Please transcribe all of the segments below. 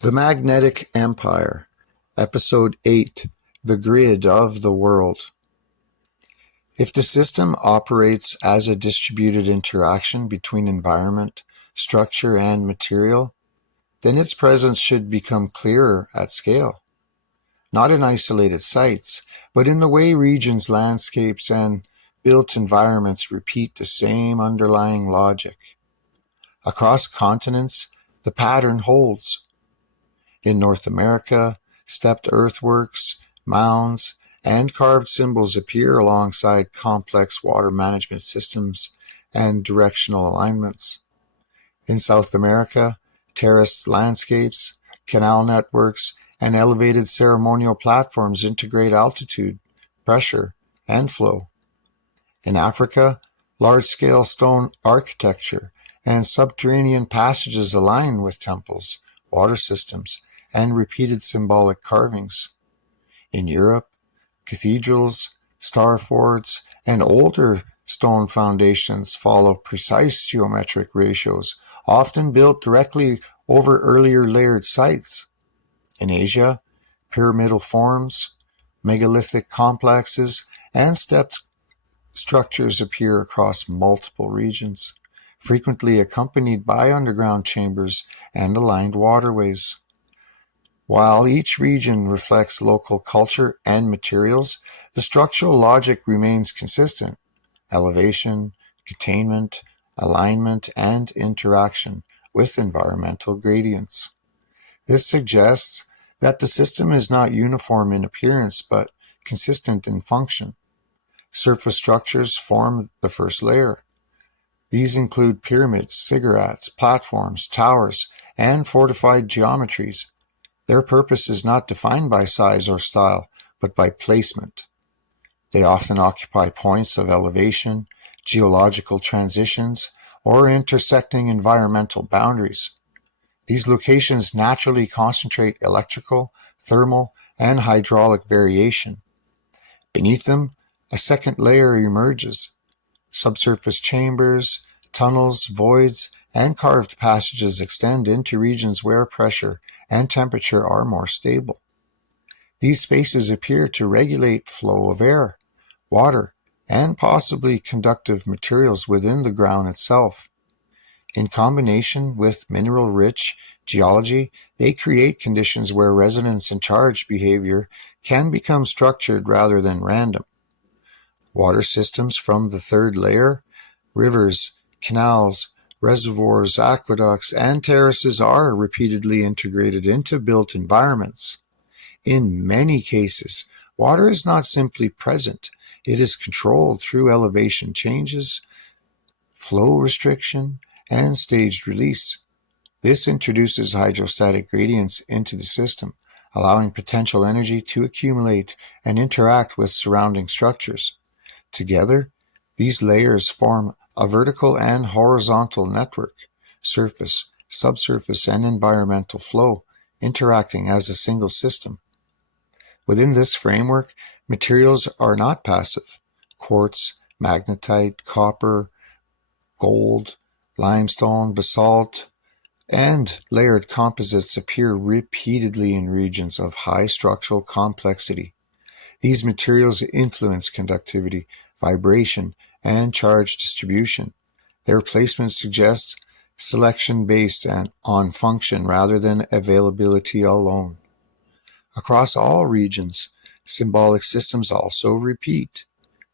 The Magnetic Empire, Episode 8, The Grid of the World. If the system operates as a distributed interaction between environment, structure, and material, then its presence should become clearer at scale. Not in isolated sites, but in the way regions, landscapes, and built environments repeat the same underlying logic. Across continents, the pattern holds. In North America, stepped earthworks, mounds, and carved symbols appear alongside complex water management systems and directional alignments. In South America, terraced landscapes, canal networks, and elevated ceremonial platforms integrate altitude, pressure, and flow. In Africa, large-scale stone architecture and subterranean passages align with temples, water systems, and repeated symbolic carvings. In Europe, cathedrals, star forts, and older stone foundations follow precise geometric ratios, often built directly over earlier layered sites. In Asia, pyramidal forms, megalithic complexes, and stepped structures appear across multiple regions, frequently accompanied by underground chambers and aligned waterways. While each region reflects local culture and materials, the structural logic remains consistent: elevation, containment, alignment, and interaction with environmental gradients. This suggests that the system is not uniform in appearance but consistent in function. Surface structures form the first layer. These include pyramids, ziggurats, platforms, towers, and fortified geometries. Their purpose is not defined by size or style, but by placement. They often occupy points of elevation, geological transitions, or intersecting environmental boundaries. These locations naturally concentrate electrical, thermal, and hydraulic variation. Beneath them, a second layer emerges. Subsurface chambers, tunnels, voids, and carved passages extend into regions where pressure and temperature are more stable. These spaces appear to regulate flow of air, water, and possibly conductive materials within the ground itself. In combination with mineral-rich geology, they create conditions where resonance and charge behavior can become structured rather than random. Water systems from the third layer, rivers, canals, reservoirs, aqueducts, and terraces are repeatedly integrated into built environments. In many cases, water is not simply present, it is controlled through elevation changes, flow restriction, and staged release. This introduces hydrostatic gradients into the system, allowing potential energy to accumulate and interact with surrounding structures. Together, these layers form a vertical and horizontal network: surface, subsurface, and environmental flow, interacting as a single system. Within this framework, materials are not passive. Quartz, magnetite, copper, gold, limestone, basalt, and layered composites appear repeatedly in regions of high structural complexity. These materials influence conductivity, vibration, and charge distribution. Their placement suggests selection based on function rather than availability alone. Across all regions, symbolic systems also repeat.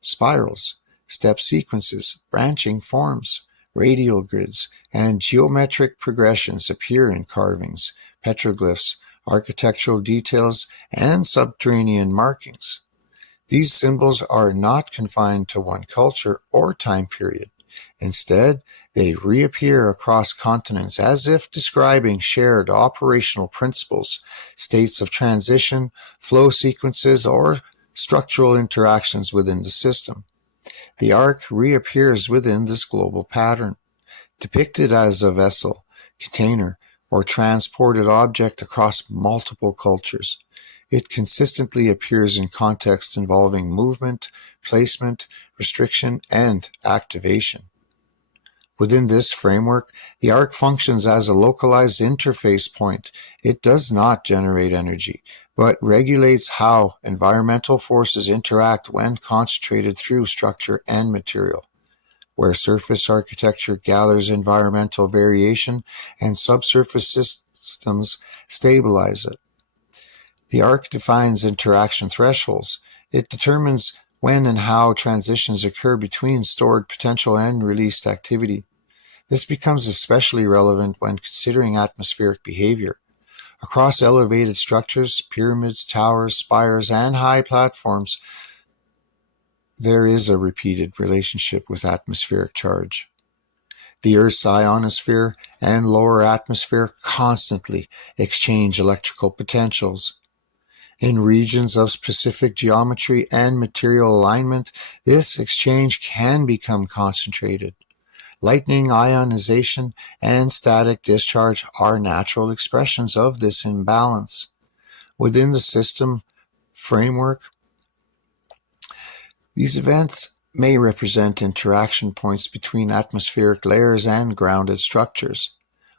Spirals, step sequences, branching forms, radial grids, and geometric progressions appear in carvings, petroglyphs, architectural details, and subterranean markings. These symbols are not confined to one culture or time period. Instead, they reappear across continents as if describing shared operational principles, states of transition, flow sequences, or structural interactions within the system. The arc reappears within this global pattern, depicted as a vessel, container, or transported object across multiple cultures. It consistently appears in contexts involving movement, placement, restriction, and activation. Within this framework, the arc functions as a localized interface point. It does not generate energy, but regulates how environmental forces interact when concentrated through structure and material. Where surface architecture gathers environmental variation and subsurface systems stabilize it. The arc defines interaction thresholds. It determines when and how transitions occur between stored potential and released activity. This becomes especially relevant when considering atmospheric behavior. Across elevated structures, pyramids, towers, spires, and high platforms, there is a repeated relationship with atmospheric charge. The Earth's ionosphere and lower atmosphere constantly exchange electrical potentials. In regions of specific geometry and material alignment, this exchange can become concentrated. Lightning ionization and static discharge are natural expressions of this imbalance. Within the system framework, these events may represent interaction points between atmospheric layers and grounded structures.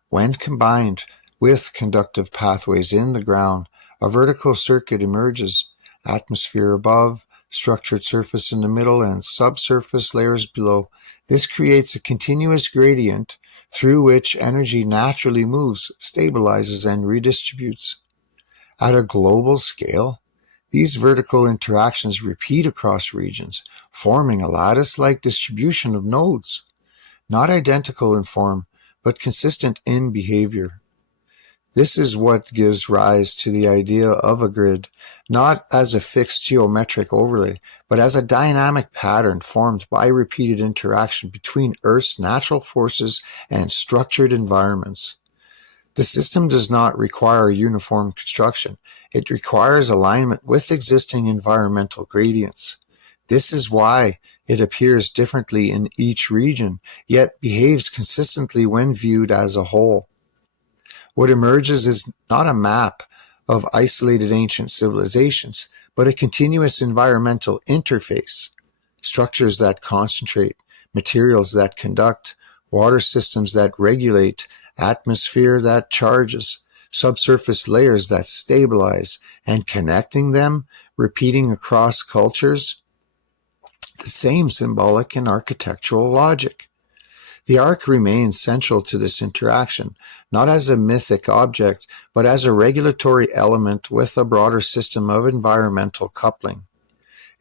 When combined with conductive pathways in the ground, a vertical circuit emerges, atmosphere above, structured surface in the middle, and subsurface layers below. This creates a continuous gradient through which energy naturally moves, stabilizes, and redistributes. At a global scale, these vertical interactions repeat across regions, forming a lattice-like distribution of nodes, not identical in form, but consistent in behavior. This is what gives rise to the idea of a grid, not as a fixed geometric overlay, but as a dynamic pattern formed by repeated interaction between Earth's natural forces and structured environments. The system does not require uniform construction. It requires alignment with existing environmental gradients. This is why it appears differently in each region, yet behaves consistently when viewed as a whole. What emerges is not a map of isolated ancient civilizations, but a continuous environmental interface. Structures that concentrate, materials that conduct, water systems that regulate, atmosphere that charges, subsurface layers that stabilize, and connecting them, repeating across cultures, the same symbolic and architectural logic. The arc remains central to this interaction, not as a mythic object, but as a regulatory element with a broader system of environmental coupling.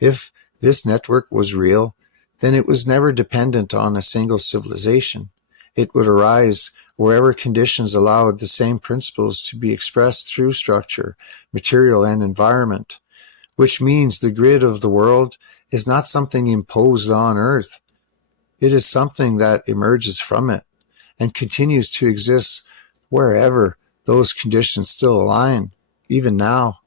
If this network was real, then it was never dependent on a single civilization. It would arise wherever conditions allowed the same principles to be expressed through structure, material, and environment, which means the grid of the world is not something imposed on Earth. It is something that emerges from it and continues to exist wherever those conditions still align, even now.